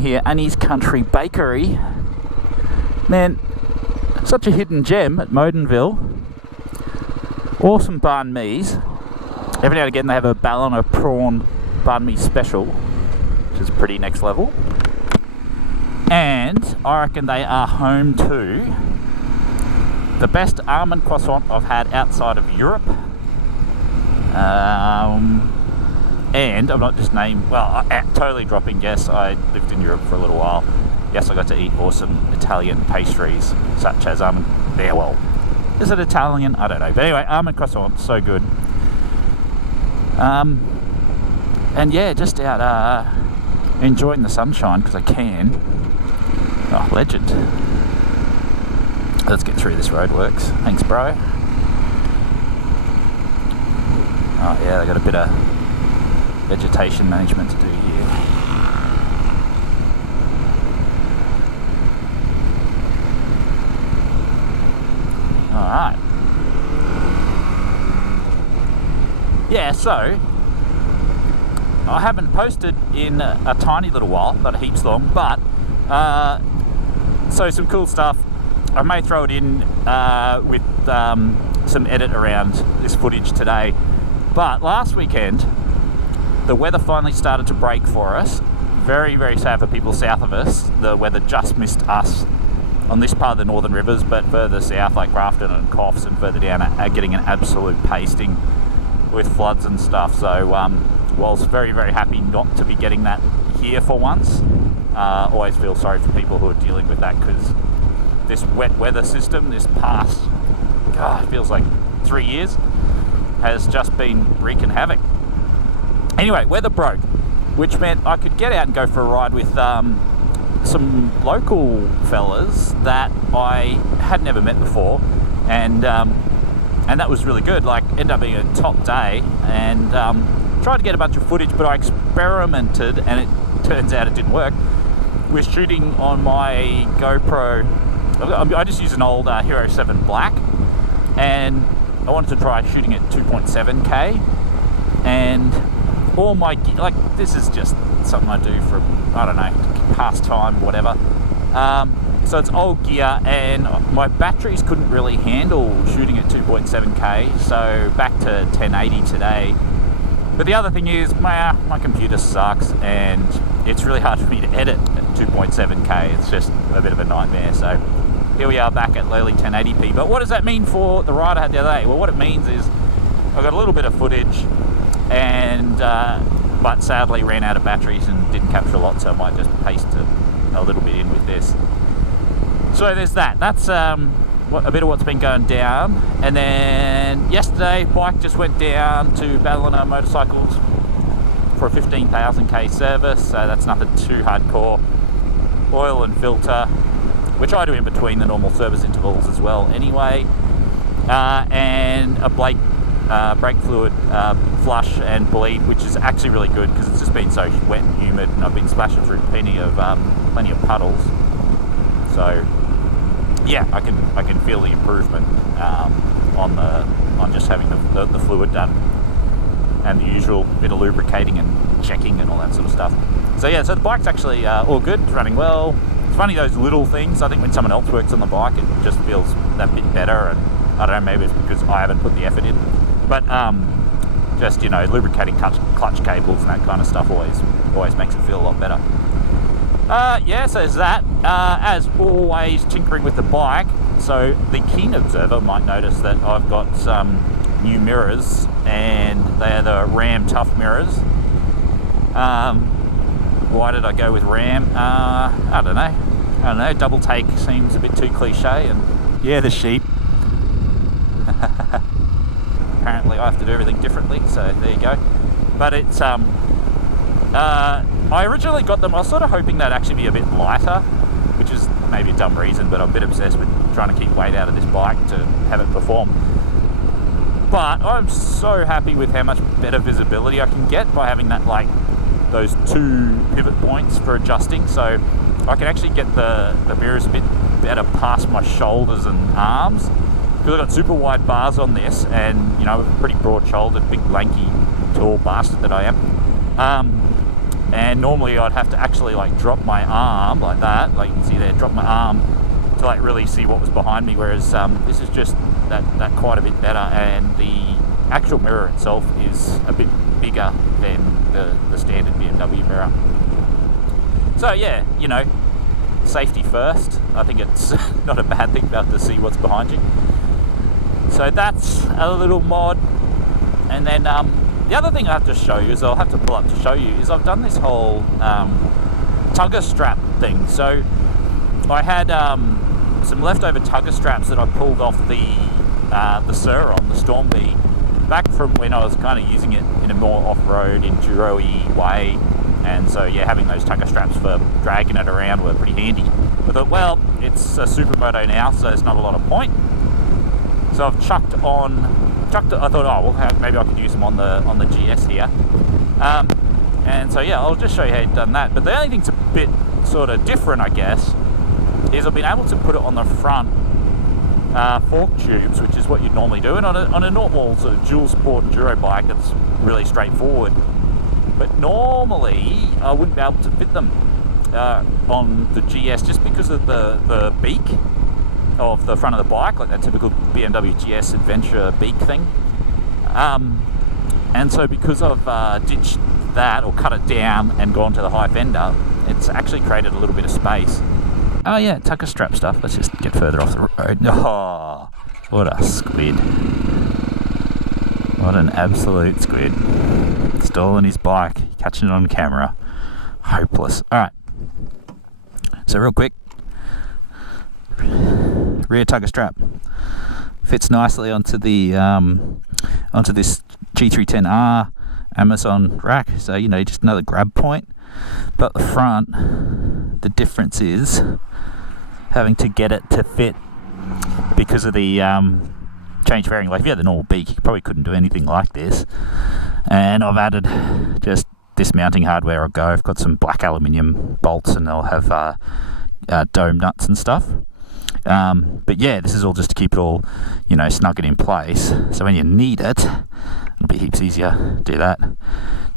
Here, Annie's Country Bakery. Man, such a hidden gem at Modenville. Awesome banh mi's. Every now and again they have a ballona prawn banh mi special, which is pretty next level. And I reckon they are home to the best almond croissant I've had outside of Europe. And I'm not just naming, well, I'm totally dropping, yes, I lived in Europe for a little while. Yes, I got to eat awesome Italian pastries, such as is it Italian? I don't know. But anyway, almond croissant, so good. And yeah, just out enjoying the sunshine because I can. Oh, legend. Let's get through this roadworks. Thanks, bro. Oh yeah, they got a bit of vegetation management to do here. Alright. Yeah, so I haven't posted in a tiny little while, not heaps long, but so some cool stuff. I may throw it in with some edit around this footage today. But last weekend, the weather finally started to break for us. Very, very sad for people south of us. The weather just missed us on this part of the Northern Rivers, but further south, like Grafton and Coffs and further down, are getting an absolute pasting with floods and stuff. So, whilst very, very happy not to be getting that here for once, always feel sorry for people who are dealing with that, because this wet weather system, this past, it feels like 3 years, has just been wreaking havoc. Anyway, weather broke, which meant I could get out and go for a ride with some local fellas that I had never met before, and that was really good. Like, ended up being a top day, and tried to get a bunch of footage, but I experimented, and it turns out it didn't work. We're shooting on my GoPro. I just use an old Hero 7 Black, and I wanted to try shooting at 2.7K, and all my, like, this is just something I do for, I don't know, pastime, whatever. So it's old gear, and my batteries couldn't really handle shooting at 2.7K, so back to 1080 today. But the other thing is, my computer sucks, and it's really hard for me to edit at 2.7K. It's just a bit of a nightmare. So here we are back at lowly 1080p. But what does that mean for the ride I had the other day? Well, what it means is I got a little bit of footage, and but sadly ran out of batteries and didn't capture a lot, so I might just paste a little bit in with this. So there's that. That's a bit of what's been going down. And then yesterday, bike just went down to Ballina Motorcycles for a 15,000k service, so that's nothing too hardcore. Oil and filter, which I do in between the normal service intervals as well anyway, and a brake fluid flush and bleed, which is actually really good because it's just been so wet and humid, and I've been splashing through plenty of puddles. So yeah, I can feel the improvement on just having the fluid done, and the usual bit of lubricating and checking and all that sort of stuff. So yeah, so the bike's actually all good, it's running well. It's funny, those little things, I think when someone else works on the bike, it just feels that bit better, and I don't know, maybe it's because I haven't put the effort in. But just, you know, lubricating clutch cables and that kind of stuff always makes it feel a lot better. Yeah, so there's that. As always, tinkering with the bike. So the keen observer might notice that I've got some new mirrors, and they're the Ram Tough mirrors. Why did I go with Ram? I don't know. Double take seems a bit too cliche, and yeah, the sheep. Apparently I have to do everything differently, so there you go. But it's I originally got them, I was sort of hoping they'd actually be a bit lighter, which is maybe a dumb reason, but I'm a bit obsessed with trying to keep weight out of this bike to have it perform. But I'm so happy with how much better visibility I can get by having that, like, those two pivot points for adjusting, so I can actually get the mirrors a bit better past my shoulders and arms, because I've got super wide bars on this, and, you know, pretty broad shouldered, big lanky, tall bastard that I am. and normally I'd have to actually like drop my arm like that, like you can see there, drop my arm to like really see what was behind me, whereas this is just that quite a bit better, and the actual mirror itself is a bit bigger than the standard BMW mirror. So yeah, you know, safety first. I think it's not a bad thing about to see what's behind you. So that's a little mod. And then the other thing I have to show you is, I'll have to pull up to show you, is I've done this whole tugger strap thing. So I had some leftover tugger straps that I pulled off the Sur-Ron, the Storm Bee, back from when I was kind of using it in a more off-road, enduro-y way. And so yeah, having those tugger straps for dragging it around were pretty handy. I thought, well, it's a supermoto now, so there's not a lot of point. So I've chucked it, I thought, oh well, maybe I could use them on the GS here. And so yeah, I'll just show you how you've done that. But the only thing's a bit sort of different, I guess, is I've been able to put it on the front fork tubes, which is what you'd normally do. And on a normal sort of dual sport enduro bike, that's really straightforward. But normally I wouldn't be able to fit them on the GS, just because of the beak of the front of the bike, like that typical BMW GS Adventure beak thing. And so because I've ditched that, or cut it down and gone to the high fender, it's actually created a little bit of space. Oh yeah, tugger strap stuff. Let's just get further off the road. Oh, what a squid. What an absolute squid. Stalling his bike, catching it on camera. Hopeless. Alright. So real quick. Rear tugger strap. Fits nicely onto the onto this G310R Amazon rack. So, you know, just another grab point. But the front, the difference is having to get it to fit because of the change fairing. Like if you had the normal beak, you probably couldn't do anything like this. And I've added just this mounting hardware on go. I've got some black aluminium bolts, and they'll have dome nuts and stuff. But yeah, this is all just to keep it all, you know, snug and in place. So when you need it, it'll be heaps easier. Do that.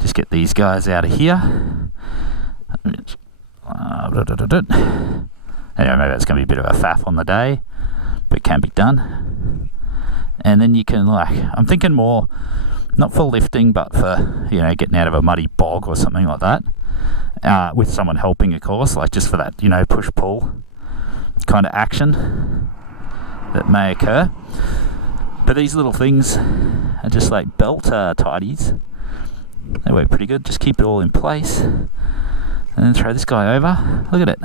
Just get these guys out of here. Anyway, maybe that's going to be a bit of a faff on the day, but it can be done. And then you can, like, I'm thinking more, not for lifting, but for, you know, getting out of a muddy bog or something like that, with someone helping, of course, like just for that, you know, push-pull kind of action that may occur. But these little things are just like belt tidies. They work pretty good. Just keep it all in place, and then throw this guy over. Look at it.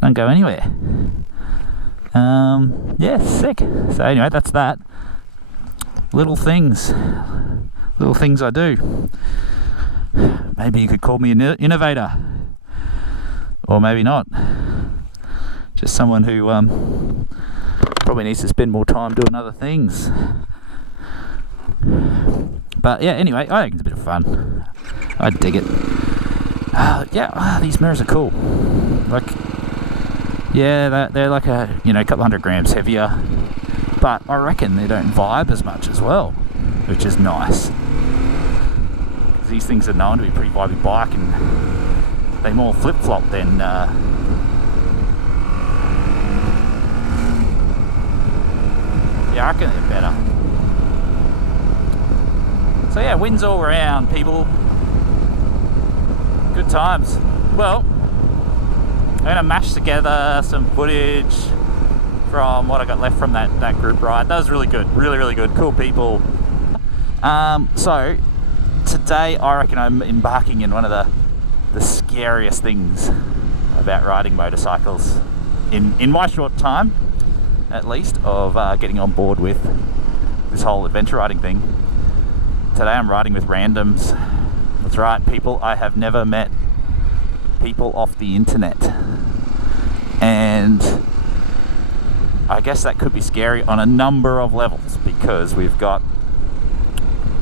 Don't go anywhere. Yeah, sick. So anyway, that's that. Little things I do. Maybe you could call me an innovator, or maybe not. Just someone who probably needs to spend more time doing other things. But yeah, anyway, I think it's a bit of fun. I dig it. These mirrors are cool. Like, yeah, they're like a, you know, couple hundred grams heavier, but I reckon they don't vibe as much as well, which is nice. Because these things are known to be a pretty vibey bike, and they more flip-flop than I reckon they're better. So yeah, wins all around, people. Good times. Well, I'm going to mash together some footage from what I got left from that group ride. That was really good. Really, really good. Cool people. So, today I reckon I'm embarking in one of the scariest things about riding motorcycles in my short time, at least, of getting on board with this whole adventure riding thing. Today I'm riding with randoms. That's right, people. I have never met people off the internet, and I guess that could be scary on a number of levels, because we've got,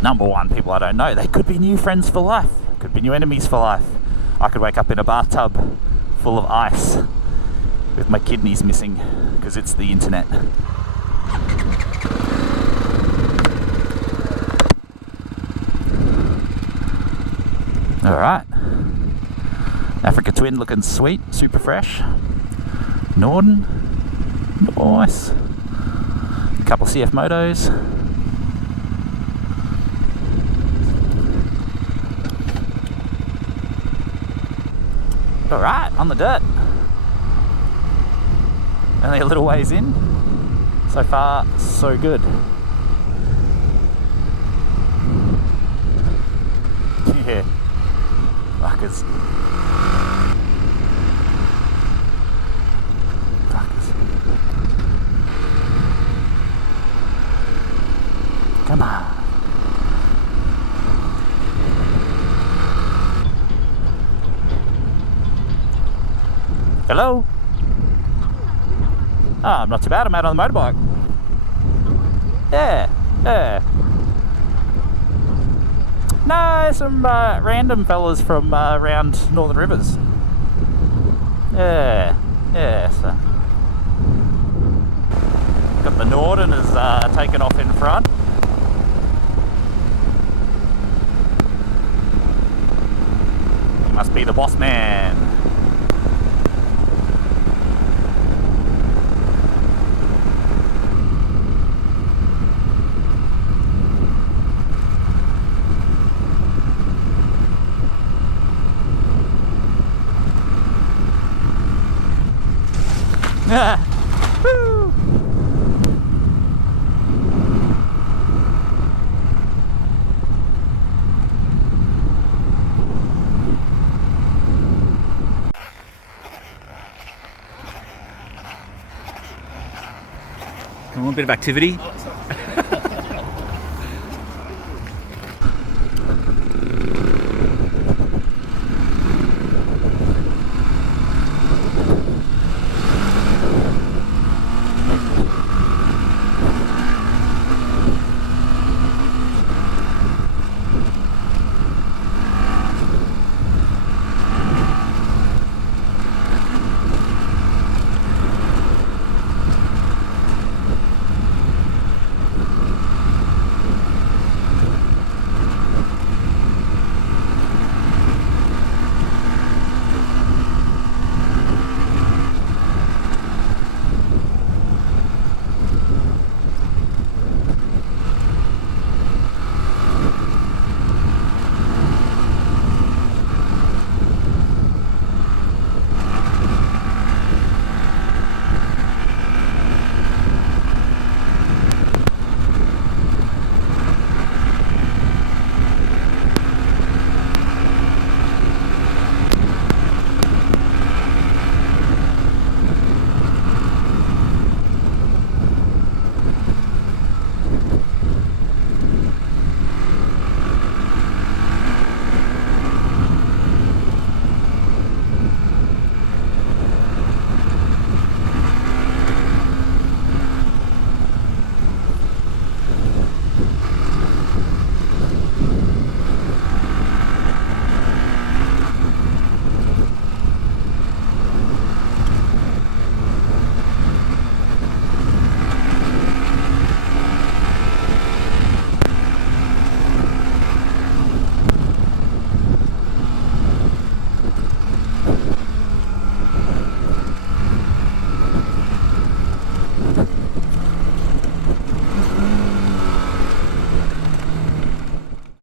number one, people I don't know. They could be new friends for life, could be new enemies for life. I could wake up in a bathtub full of ice with my kidneys missing because it's the internet. Alright, Africa Twin looking sweet, super fresh. Norden, nice. A couple of CF Motos. Alright, on the dirt. Only a little ways in. So far, so good. Yeah. Fuckers. Come on. Hello? Oh, I'm not too bad. I'm out on the motorbike. Yeah, yeah. No, some random fellas from around Northern Rivers. Yeah, yeah. So. Got the Norden has taken off in front. He must be the boss man. Woo! Come on, a bit of activity.